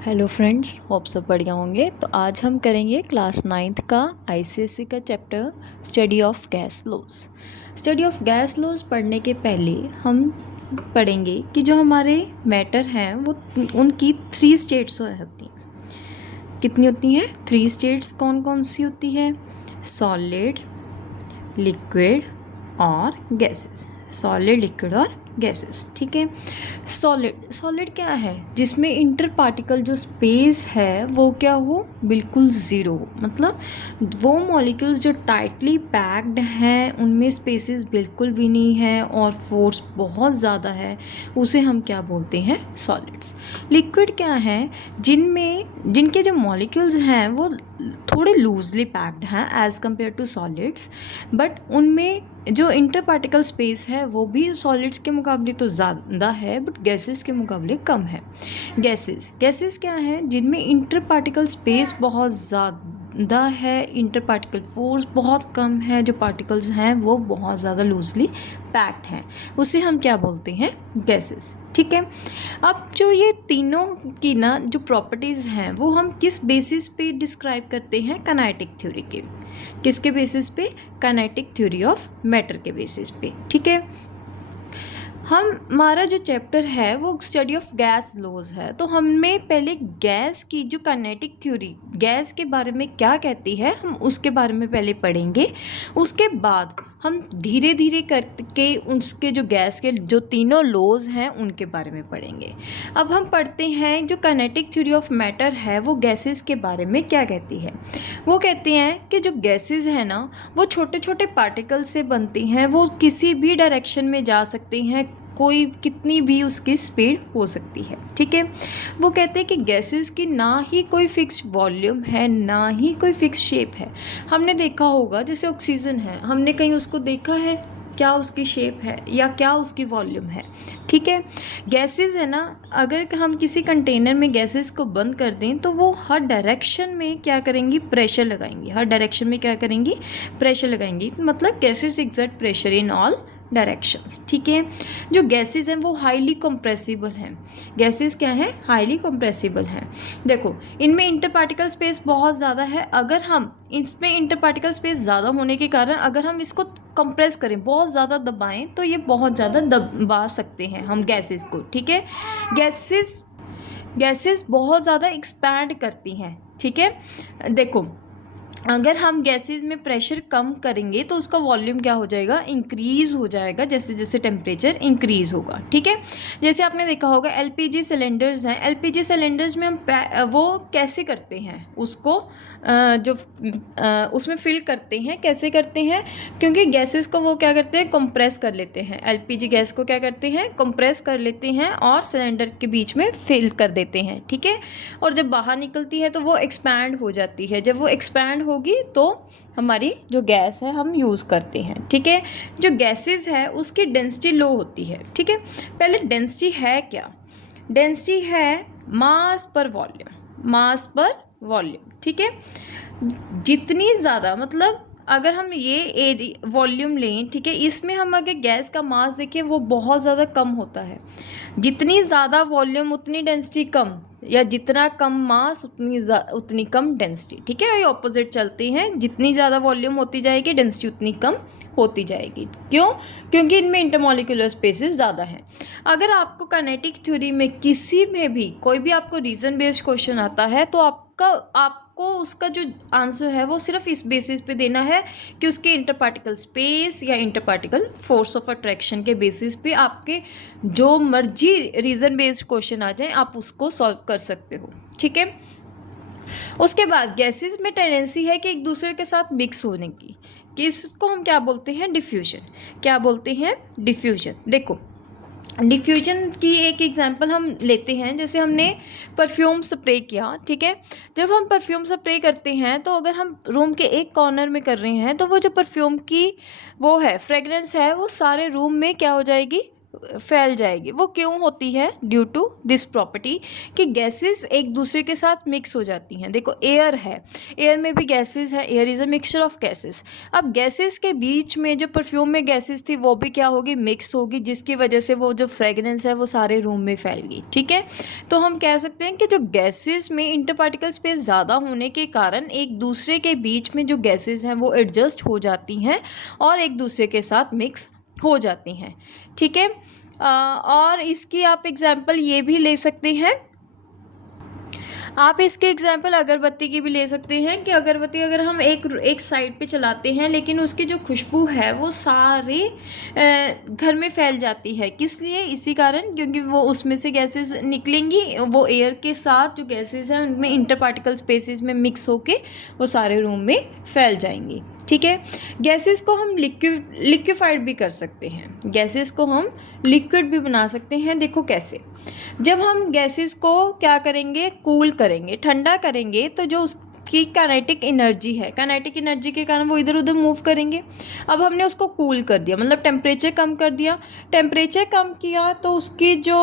Hello friends, hope सब बढ़िया होंगे। तो आज हम करेंगे क्लास 9th का आईसीएसई का chapter study of gas laws. Study of gas laws पढ़ने के पहले हम पढ़ेंगे कि जो हमारे मैटर हैं वो उनकी 3 स्टेट्स होती हैं। कितनी होती हैं? 3 स्टेट्स कौन कौन सी होती है? सॉलिड, लिक्विड और गैसेस। सॉलिड, लिक्विड और गैसेस, ठीक है। सॉलिड क्या है? जिसमें इंटर पार्टिकल जो स्पेस है वो क्या हो? बिल्कुल ज़ीरो हो। मतलब वो मॉलिक्यूल्स जो टाइटली पैक्ड हैं उनमें स्पेसेस बिल्कुल भी नहीं है और फोर्स बहुत ज़्यादा है, उसे हम क्या बोलते हैं? सॉलिड्स। लिक्विड क्या है? जिनके जो मॉलिक्यूल्स हैं वो थोड़े लूजली पैक्ड हैं as compared to solids, but उनमें जो इंटर पार्टिकल स्पेस है वो भी सॉलिड्स के मुकाबले तो ज़्यादा है बट गैसेस के मुकाबले कम है। गैसेस क्या है? जिनमें इंटर पार्टिकल स्पेस बहुत ज़्यादा है, इंटर पार्टिकल फोर्स बहुत कम है, जो पार्टिकल्स हैं वो बहुत ज़्यादा लूजली पैक्ड हैं, उसे हम क्या बोलते हैं? गैसेस, ठीक है। अब जो ये तीनों की ना जो प्रॉपर्टीज़ हैं वो हम किस बेसिस पे डिस्क्राइब करते हैं? काइनेटिक थ्योरी के। किसके बेसिस पे? काइनेटिक थ्योरी ऑफ मैटर के बेसिस पे, ठीक है। हमारा जो चैप्टर है वो स्टडी ऑफ गैस लॉज है, तो हमें पहले गैस की जो काइनेटिक थ्योरी, गैस के बारे में क्या कहती है, हम उसके बारे में पहले पढ़ेंगे। उसके बाद हम धीरे धीरे करके उसके जो गैस के जो तीनों लॉज हैं उनके बारे में पढ़ेंगे। अब हम पढ़ते हैं जो काइनेटिक थ्योरी ऑफ मैटर है वो गैसेस के बारे में क्या कहती है। वो कहते हैं कि जो गैसेस हैं ना वो छोटे छोटे पार्टिकल से बनती हैं, वो किसी भी डायरेक्शन में जा सकती हैं, कोई कितनी भी उसकी स्पीड हो सकती है, ठीक है। वो कहते हैं कि गैसेस की ना ही कोई फिक्स वॉल्यूम है ना ही कोई फिक्स शेप है। हमने देखा होगा जैसे ऑक्सीजन है, हमने कहीं उसको देखा है क्या उसकी शेप है या क्या उसकी वॉल्यूम है, ठीक है। गैसेस है ना, अगर हम किसी कंटेनर में गैसेस को बंद कर दें तो वो हर डायरेक्शन में क्या करेंगी? प्रेशर लगाएंगी। हर डायरेक्शन में क्या करेंगी? प्रेशर लगाएंगी। मतलब gases exert pressure in all directions, ठीक है। जो गैसेस हैं वो हाईली कंप्रेसिबल हैं। गैसेस क्या हैं? हाईली कंप्रेसिबल हैं। देखो इनमें इंटर पार्टिकल स्पेस बहुत ज़्यादा है। अगर हम इसमें इंटर पार्टिकल स्पेस ज़्यादा होने के कारण अगर हम इसको कंप्रेस करें, बहुत ज़्यादा दबाएं, तो ये बहुत ज़्यादा दबा सकते हैं हम गैसेस को, ठीक है। गैसेस बहुत ज़्यादा एक्सपैंड करती हैं, ठीक है। देखो अगर हम गैसेस में प्रेशर कम करेंगे तो उसका वॉल्यूम क्या हो जाएगा? इंक्रीज़ हो जाएगा जैसे जैसे टेम्परेचर इंक्रीज़ होगा, ठीक है। जैसे आपने देखा होगा एलपीजी सिलेंडर्स हैं, एलपीजी सिलेंडर्स में हम वो कैसे करते हैं उसको उसमें फिल करते हैं, कैसे करते हैं? क्योंकि गैसेस को वो क्या करते हैं? कंप्रेस कर लेते हैं। एलपीजी गैस को क्या करते हैं? कंप्रेस कर लेते हैं और सिलेंडर के बीच में फिल कर देते हैं, ठीक है। और जब बाहर निकलती है तो वो एक्सपैंड हो जाती है। जब वो एक्सपैंड होगी तो हमारी जो गैस है हम यूज़ करते हैं, ठीक है। जो गैसेस है उसकी डेंसिटी लो होती है, ठीक है। पहले डेंसिटी है क्या? डेंसिटी है मास पर वॉल्यूम, ठीक है। जितनी ज़्यादा, मतलब अगर हम ये वॉल्यूम लें, ठीक है, इसमें हम अगर गैस का मास देखें वो बहुत ज़्यादा कम होता है। जितनी ज़्यादा वॉल्यूम उतनी डेंसिटी कम, या जितना कम मास उतनी कम डेंसिटी, ठीक है। ये ऑपोजिट चलते हैं, जितनी ज़्यादा वॉल्यूम होती जाएगी डेंसिटी उतनी कम होती जाएगी। क्यों? क्योंकि इनमें इंटरमॉलिक्यूलर स्पेसेस ज़्यादा हैं। अगर आपको काइनेटिक थ्योरी में किसी में भी कोई भी आपको रीज़न बेस्ड क्वेश्चन आता है तो आपको उसका जो आंसर है वो सिर्फ इस बेसिस पे देना है कि उसके इंटर पार्टिकल स्पेस या inter particle force of attraction के बेसिस पे आपके जो मर्जी रीज़न बेस्ड क्वेश्चन आ जाए आप उसको सॉल्व कर सकते हो, ठीक है। उसके बाद गैसेस में टेंडेंसी है कि एक दूसरे के साथ मिक्स होने की, कि इसको हम क्या बोलते हैं? डिफ्यूजन। क्या बोलते हैं? डिफ्यूजन। देखो डिफ्यूजन की एक एग्जांपल हम लेते हैं, जैसे हमने परफ्यूम स्प्रे किया, ठीक है। जब हम परफ्यूम स्प्रे करते हैं तो अगर हम रूम के एक कॉर्नर में कर रहे हैं तो वो जो परफ्यूम की वो है फ्रेगरेंस है वो सारे रूम में क्या हो जाएगी? फैल जाएगी। वो क्यों होती है? ड्यू टू दिस प्रॉपर्टी कि गैसेस एक दूसरे के साथ मिक्स हो जाती हैं। देखो एयर है, एयर में भी गैसेस है, air is a mixture of gases. अब गैसेस के बीच में जो परफ्यूम में गैसेस थी वो भी क्या होगी? मिक्स होगी, जिसकी वजह से वो जो फ्रेगरेंस है वो सारे रूम में फैल गई। ठीक है, तो हम कह सकते हैं कि जो गैसेस में इंटरपार्टिकल स्पेस ज़्यादा होने के कारण एक दूसरे के बीच में जो गैसेस हैं वो एडजस्ट हो जाती हैं और एक दूसरे के साथ मिक्स हो जाती हैं। ठीक है, और इसकी आप एग्जांपल ये भी ले सकते हैं, आप इसके एग्जांपल अगरबत्ती की भी ले सकते हैं कि अगरबत्ती अगर हम एक साइड पे चलाते हैं लेकिन उसकी जो खुशबू है वो सारे घर में फैल जाती है। किस लिए? इसी कारण क्योंकि वो उसमें से गैसेस निकलेंगी, वो एयर के साथ जो गैसेस हैं उनमें इंटरपार्टिकल स्पेसेस में मिक्स होके वो सारे रूम में फैल जाएंगी। ठीक है, गैसेस को हम लिक्विफाइड भी कर सकते हैं, गैसेस को हम लिक्विड भी बना सकते हैं। देखो कैसे? जब हम गैसेस को क्या करेंगे? कूल करेंगे, ठंडा करेंगे, तो जो उसकी काइनेटिक एनर्जी है, काइनेटिक एनर्जी के कारण वो इधर उधर मूव करेंगे। अब हमने उसको कूल कर दिया, मतलब टेम्परेचर कम कर दिया। टेम्परेचर कम किया तो उसकी जो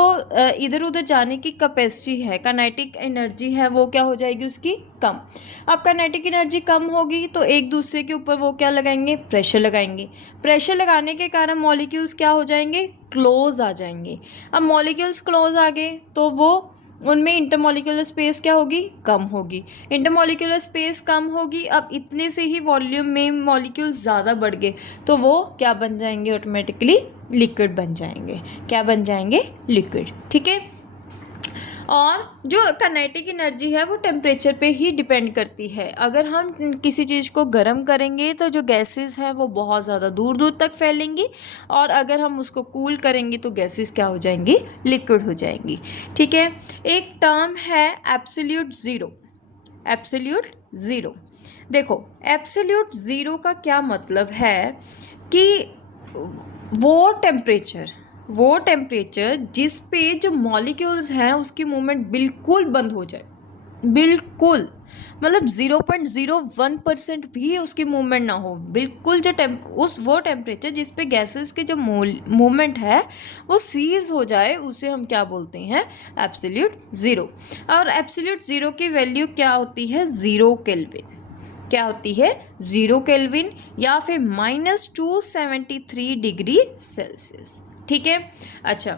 इधर उधर जाने की कैपेसिटी है, काइनेटिक एनर्जी है, वो क्या हो जाएगी? उसकी कम। अब काइनेटिक एनर्जी कम होगी तो एक दूसरे के ऊपर वो क्या लगाएंगे? प्रेशर लगाएंगे। प्रेशर लगाने के कारण मॉलिक्यूल्स क्या हो जाएंगे? क्लोज आ जाएंगे। अब मॉलिक्यूल्स क्लोज आ गए तो वो उनमें इंटरमॉलिक्यूलर स्पेस क्या होगी? कम होगी। इंटरमॉलिक्यूलर स्पेस कम होगी। अब इतने से ही वॉल्यूम में मॉलिक्यूल्स ज़्यादा बढ़ गए तो वो क्या बन जाएंगे? ऑटोमेटिकली लिक्विड बन जाएंगे। क्या बन जाएंगे? लिक्विड। ठीक है, और जो काइनेटिक एनर्जी है वो टेम्परेचर पे ही डिपेंड करती है। अगर हम किसी चीज़ को गर्म करेंगे तो जो गैसेस हैं वो बहुत ज़्यादा दूर दूर तक फैलेंगी, और अगर हम उसको कूल करेंगे तो गैसेस क्या हो जाएंगी? लिक्विड हो जाएंगी। ठीक है, एक टर्म है एब्सोल्यूट ज़ीरो। एब्सोल्यूट ज़ीरो, देखो एब्सोल्यूट ज़ीरो का क्या मतलब है कि वो टेम्परेचर जिस पे जो मॉलिक्यूल्स हैं उसकी मूवमेंट बिल्कुल बंद हो जाए, बिल्कुल, मतलब 0.01% भी उसकी मूवमेंट ना हो, बिल्कुल जो वो टेम्परेचर जिस पे गैसेस की जो मूवमेंट है वो सीज हो जाए, उसे हम क्या बोलते हैं? Absolute zero. और एब्सोल्यूट ज़ीरो की वैल्यू क्या होती है? 0 केल्विन। क्या होती है? 0 केल्विन या फिर -273 डिग्री सेल्सियस। ठीक है, अच्छा,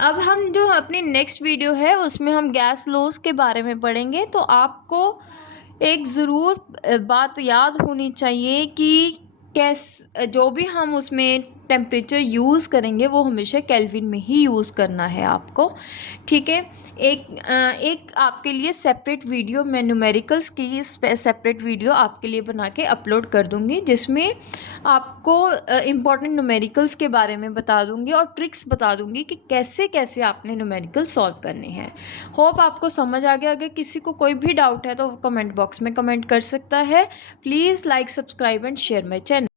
अब हम जो अपनी नेक्स्ट वीडियो है उसमें हम गैस लॉज के बारे में पढ़ेंगे। तो आपको एक ज़रूर बात याद होनी चाहिए कि जो भी हम उसमें टेम्परेचर यूज़ करेंगे वो हमेशा केल्विन में ही यूज़ करना है आपको। ठीक है, एक आपके लिए सेपरेट वीडियो, मैं न्यूमेरिकल्स की सेपरेट वीडियो आपके लिए बना के अपलोड कर दूँगी, जिसमें आपको इम्पॉर्टेंट न्यूमेरिकल्स के बारे में बता दूँगी और ट्रिक्स बता दूँगी कि कैसे कैसे आपने न्यूमेरिकल सॉल्व करने हैं। होप आपको समझ आ गया। अगर किसी को कोई भी डाउट है तो वो कमेंट बॉक्स में कमेंट कर सकता है। Please like, subscribe and share my channel.